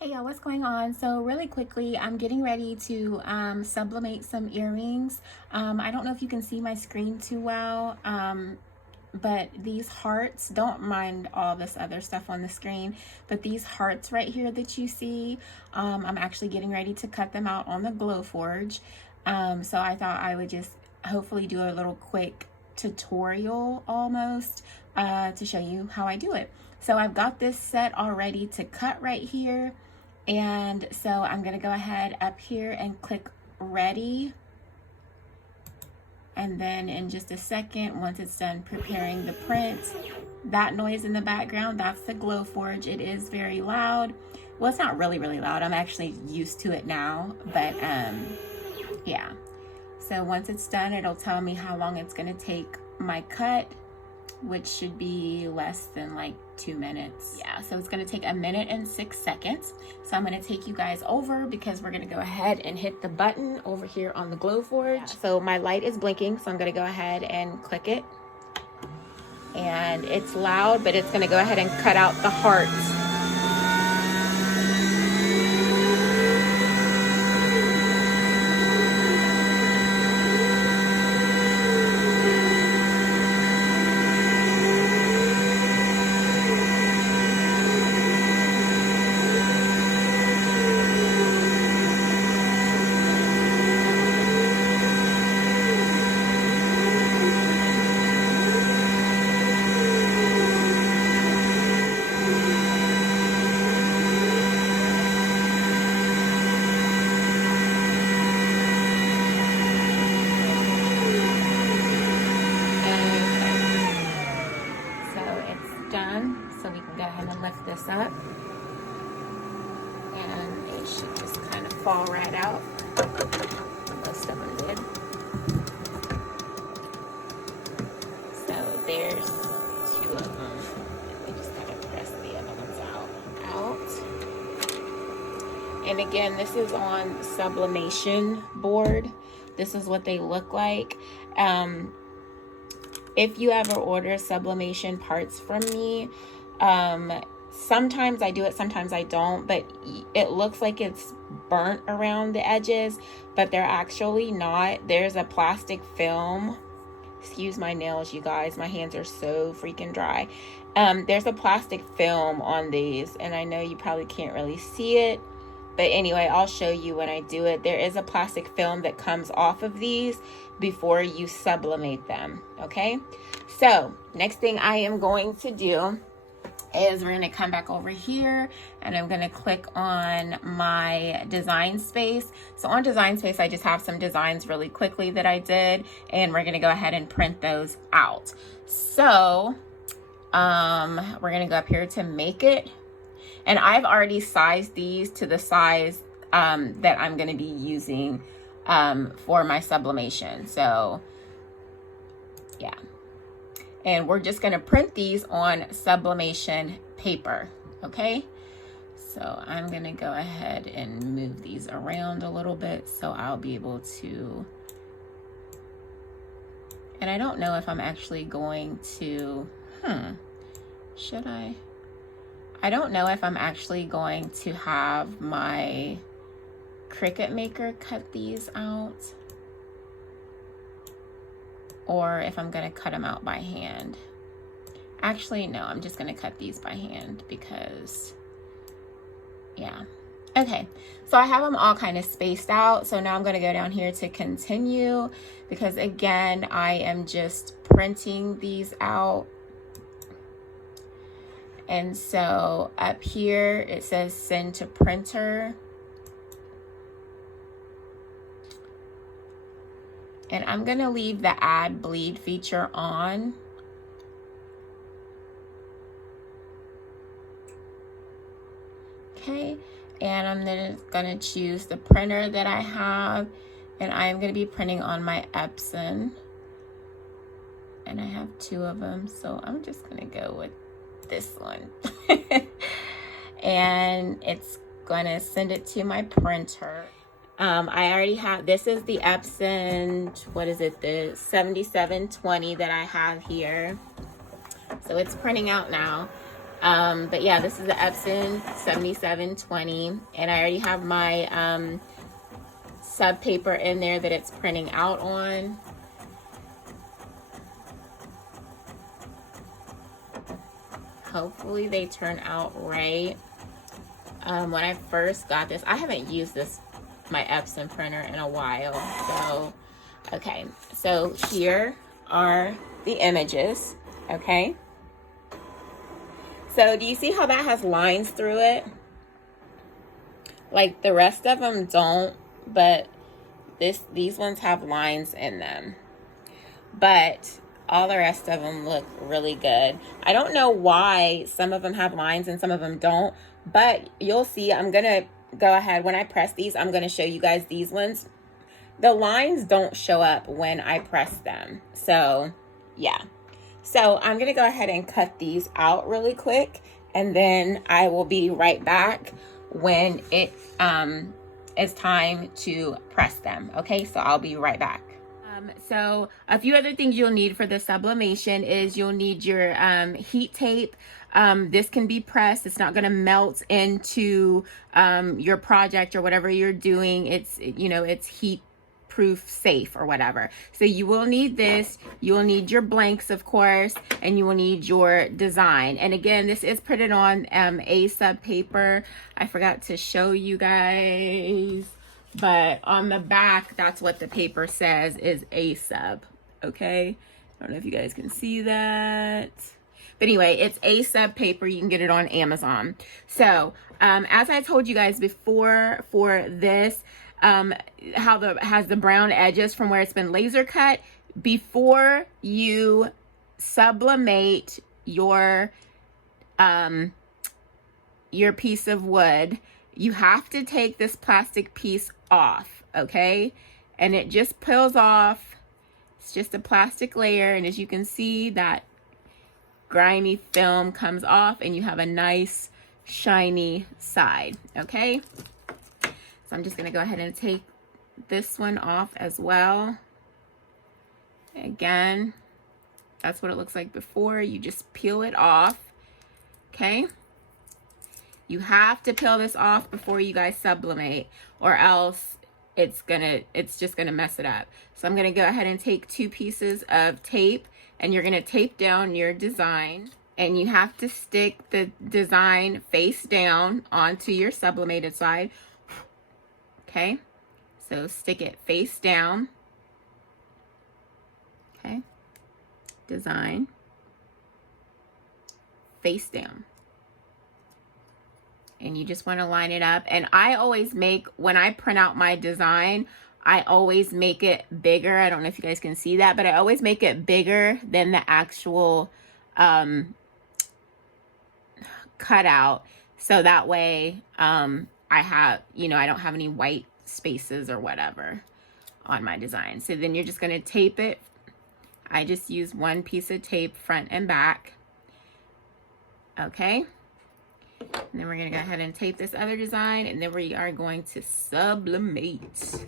Hey y'all, what's going on? So really quickly, I'm getting ready to sublimate some earrings. I don't know if you can see my screen too well, but these hearts, don't mind all this other stuff on the screen, but these hearts right here that you see, I'm actually getting ready to cut them out on the Glowforge. So I thought I would just hopefully do a little quick tutorial almost to show you how I do it. So I've got this set already to cut right here. And so I'm gonna go ahead up here and click ready. And then in just a second, once it's done preparing the print, that noise in the background, that's the Glowforge. It is very loud. Well, it's not really loud. I'm actually used to it now, but yeah. So once it's done, it'll tell me how long it's gonna take my cut, which should be less than like 2 minutes. Yeah, so it's gonna take 1 minute and 6 seconds. So I'm gonna take you guys over because we're gonna go ahead and hit the button over here on the Glowforge. Yeah. So my light is blinking, so I'm gonna go ahead and click it. And it's loud, but it's gonna go ahead and cut out the hearts. Done, so we can go ahead and lift this up, and it should just kind of fall right out. Most of them did. So there's 2 of them. We just gotta press the other ones out. And again, this is on sublimation board. This is what they look like. If you ever order sublimation parts from me, sometimes I do it, sometimes I don't, but it looks like it's burnt around the edges, but they're actually not. There's a plastic film. Excuse my nails, you guys. My hands are so freaking dry. There's a plastic film on these, and I know you probably can't really see it, but anyway, I'll show you when I do it. There is a plastic film that comes off of these before you sublimate them, okay? So next thing I am going to do is we're gonna come back over here and I'm gonna click on my design space. So on design space, I just have some designs really quickly that I did, and we're gonna go ahead and print those out. So we're gonna go up here to make it. And I've already sized these to the size that I'm gonna be using for my sublimation. So yeah, and we're just gonna print these on sublimation paper, okay? So I'm gonna go ahead and move these around a little bit so I'll be able to, and I don't know if I'm actually going to, should I don't know if I'm actually going to have my Cricut maker cut these out, or if I'm gonna cut them out by hand. Actually, no, I'm just gonna cut these by hand because, yeah. Okay, so I have them all kind of spaced out. So now I'm gonna go down here to continue, because again, I am just printing these out. And so up here, it says send to printer. And I'm gonna leave the add bleed feature on. Okay, and I'm then gonna choose the printer that I have, and I'm gonna be printing on my Epson. And I have 2 of them, so I'm just gonna go with this one. And it's gonna send it to my printer. I already have, this is the Epson, what is it, the 7720 that I have here. So it's printing out now. But yeah, this is the Epson 7720, and I already have my sub paper in there that it's printing out on. Hopefully they turn out right. When I first got this, I haven't used my Epson printer in a while. So, okay. So here are the images, okay? So do you see how that has lines through it? Like the rest of them don't, but these ones have lines in them. But all the rest of them look really good. I don't know why some of them have lines and some of them don't, but you'll see. I'm gonna go ahead, when I press these, I'm gonna show you guys these ones. The lines don't show up when I press them. So yeah. So I'm gonna go ahead and cut these out really quick, and then I will be right back when it is time to press them. Okay, so I'll be right back. So a few other things you'll need for the sublimation is you'll need your heat tape. This can be pressed. It's not going to melt into your project or whatever you're doing. It's, you know, it's heat proof safe or whatever. So you will need this. You will need your blanks, of course, and you will need your design. And again, this is printed on a sub paper. I forgot to show you guys, but on the back, that's what the paper says, is a sub. Okay, I don't know if you guys can see that, but anyway, it's a sub paper. You can get it on Amazon. So as I told you guys before, for this, has the brown edges from where it's been laser cut. Before you sublimate your piece of wood, you have to take this plastic piece off, okay? And it just peels off. It's just a plastic layer, and as you can see, that grimy film comes off and you have a nice shiny side, okay? So I'm just gonna go ahead and take this one off as well. Again, that's what it looks like before. You just peel it off, okay? You have to peel this off before you guys sublimate, or else it's just gonna mess it up. So I'm gonna go ahead and take 2 pieces of tape, and you're gonna tape down your design, and you have to stick the design face down onto your sublimated side. Okay, so stick it face down. Okay, design face down. And you just want to line it up. And I always make, when I print out my design, I always make it bigger. I don't know if you guys can see that, but I always make it bigger than the actual cutout. So that way I have, you know, I don't have any white spaces or whatever on my design. So then you're just going to tape it. I just use 1 piece of tape front and back. Okay. And then we're going to go ahead and tape this other design, and then we are going to sublimate.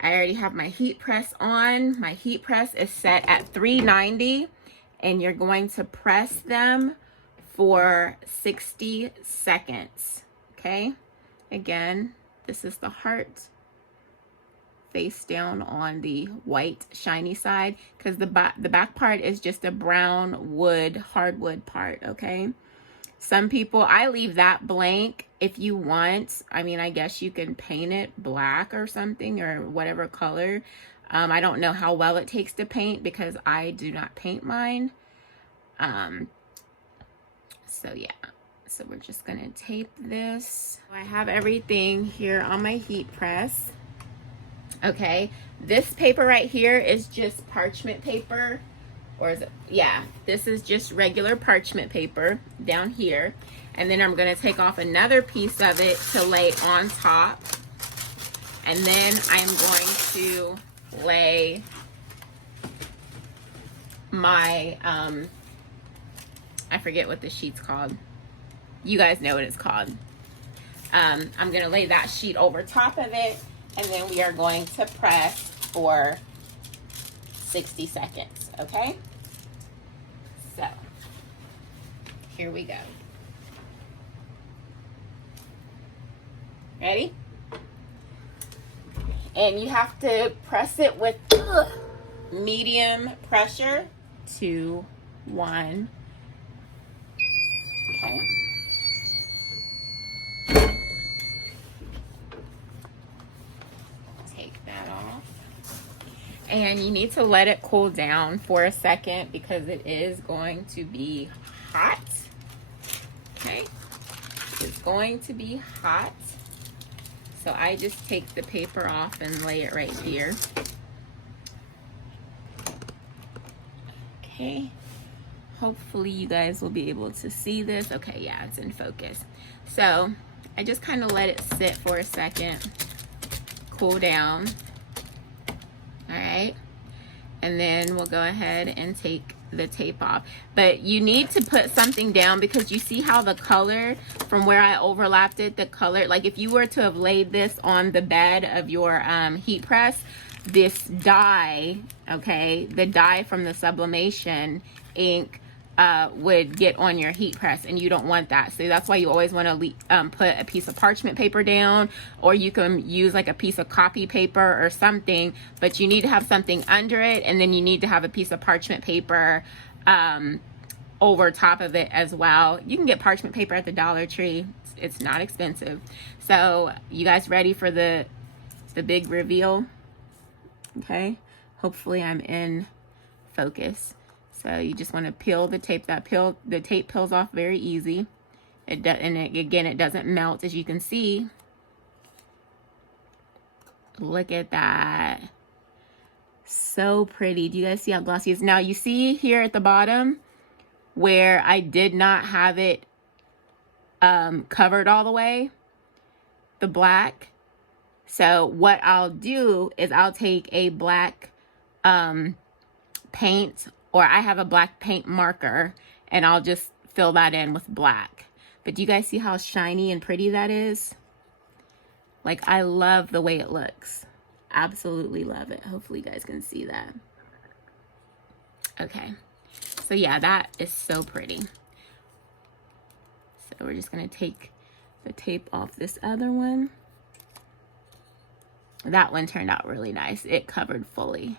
I already have my heat press on. My heat press is set at 390, and you're going to press them for 60 seconds. Okay. Again, this is the heart face down on the white shiny side, because the back part is just a brown wood, hardwood part. Okay. Some people, I leave that blank if you want. I mean, I guess you can paint it black or something, or whatever color. I don't know how well it takes to paint because I do not paint mine. So yeah, so we're just gonna tape this. I have everything here on my heat press. Okay, this paper right here is just parchment paper. Or is it? Yeah, this is just regular parchment paper down here. And then I'm going to take off another piece of it to lay on top. And then I'm going to lay my, I forget what the sheet's called. You guys know what it's called. I'm going to lay that sheet over top of it. And then we are going to press for 60 seconds, okay? So Here we go. Ready? And you have to press it with medium pressure. 2, 1. Okay. Take that off. And you need to let it cool down for a second because it is going to be hot. Okay. It's going to be hot. So I just take the paper off and lay it right here. Okay. Hopefully you guys will be able to see this. Okay, yeah, it's in focus. So I just kind of let it sit for a second, cool down. All right. And then we'll go ahead and take the tape off. But you need to put something down because you see how the color from where I overlapped it, the color, like if you were to have laid this on the bed of your heat press, this dye, okay, the dye from the sublimation ink would get on your heat press, and you don't want that. So that's why you always want to put a piece of parchment paper down, or you can use like a piece of copy paper or something, but you need to have something under it, and then you need to have a piece of parchment paper over top of it as well. You can get parchment paper at the Dollar Tree. It's not expensive. So you guys ready for the big reveal? Okay, hopefully I'm in focus. So you just want to peel the tape. The tape peels off very easy. Again, it doesn't melt, as you can see. Look at that. So pretty. Do you guys see how glossy it is? Now you see here at the bottom where I did not have it covered all the way, the black. So what I'll do is I'll take a black paint, or I have a black paint marker, and I'll just fill that in with black. But do you guys see how shiny and pretty that is? Like, I love the way it looks. Absolutely love it. Hopefully you guys can see that. Okay. So yeah, that is so pretty. So we're just going to take the tape off this other one. That one turned out really nice. It covered fully.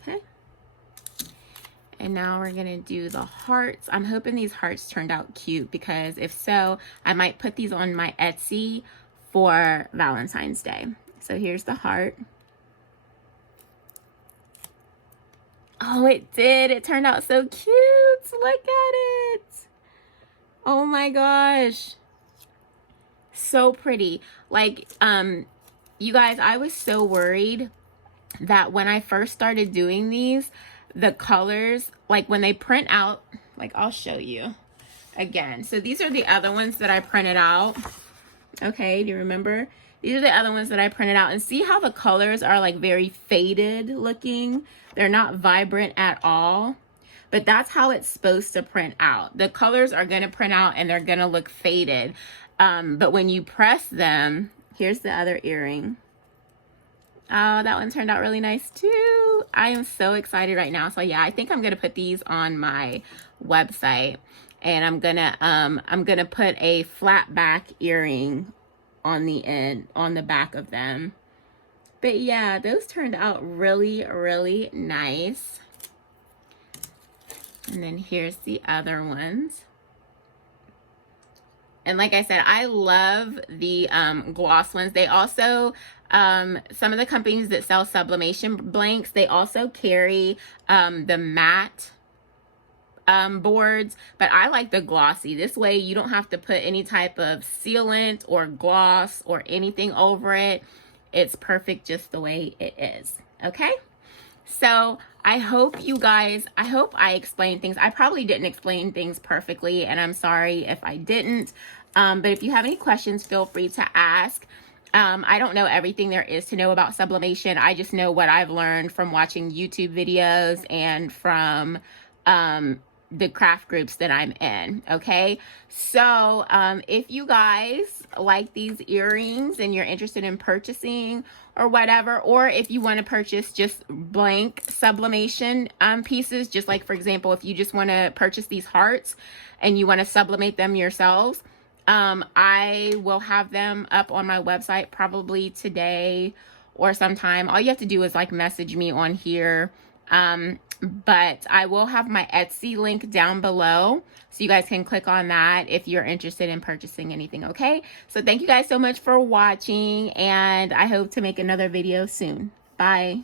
Okay. And now we're gonna do the hearts. I'm hoping these hearts turned out cute, because if so, I might put these on my Etsy for Valentine's Day. So here's the heart. Oh, it did. It turned out so cute. Look at it. Oh my gosh. So pretty. Like, you guys, I was so worried that when I first started doing these, the colors, like when they print out, like I'll show you again. So these are the other ones that I printed out. Okay, do you remember? These are the other ones that I printed out, and see how the colors are like very faded looking. They're not vibrant at all, but that's how it's supposed to print out. The colors are gonna print out and they're gonna look faded. But when you press them, here's the other earring. Oh, that one turned out really nice too. I am so excited right now. So yeah, I think I'm gonna put these on my website, and I'm gonna put a flat back earring on the end, on the back of them. But yeah, those turned out really, really nice. And then here's the other ones. And like I said, I love the gloss ones. They also, some of the companies that sell sublimation blanks, they also carry the matte boards, but I like the glossy. This way you don't have to put any type of sealant or gloss or anything over it. It's perfect just the way it is. Okay? So I hope you guys, I hope I explained things. I probably didn't explain things perfectly, and I'm sorry if I didn't. But if you have any questions, feel free to ask. I don't know everything there is to know about sublimation. I just know what I've learned from watching YouTube videos and from the craft groups that I'm in. Okay, so if you guys like these earrings and you're interested in purchasing or whatever, or if you want to purchase just blank sublimation pieces, just like, for example, if you just want to purchase these hearts and you want to sublimate them yourselves, I will have them up on my website probably today or sometime. All you have to do is like message me on here. But I will have my Etsy link down below, so you guys can click on that if you're interested in purchasing anything. Okay, so thank you guys so much for watching, and I hope to make another video soon. Bye.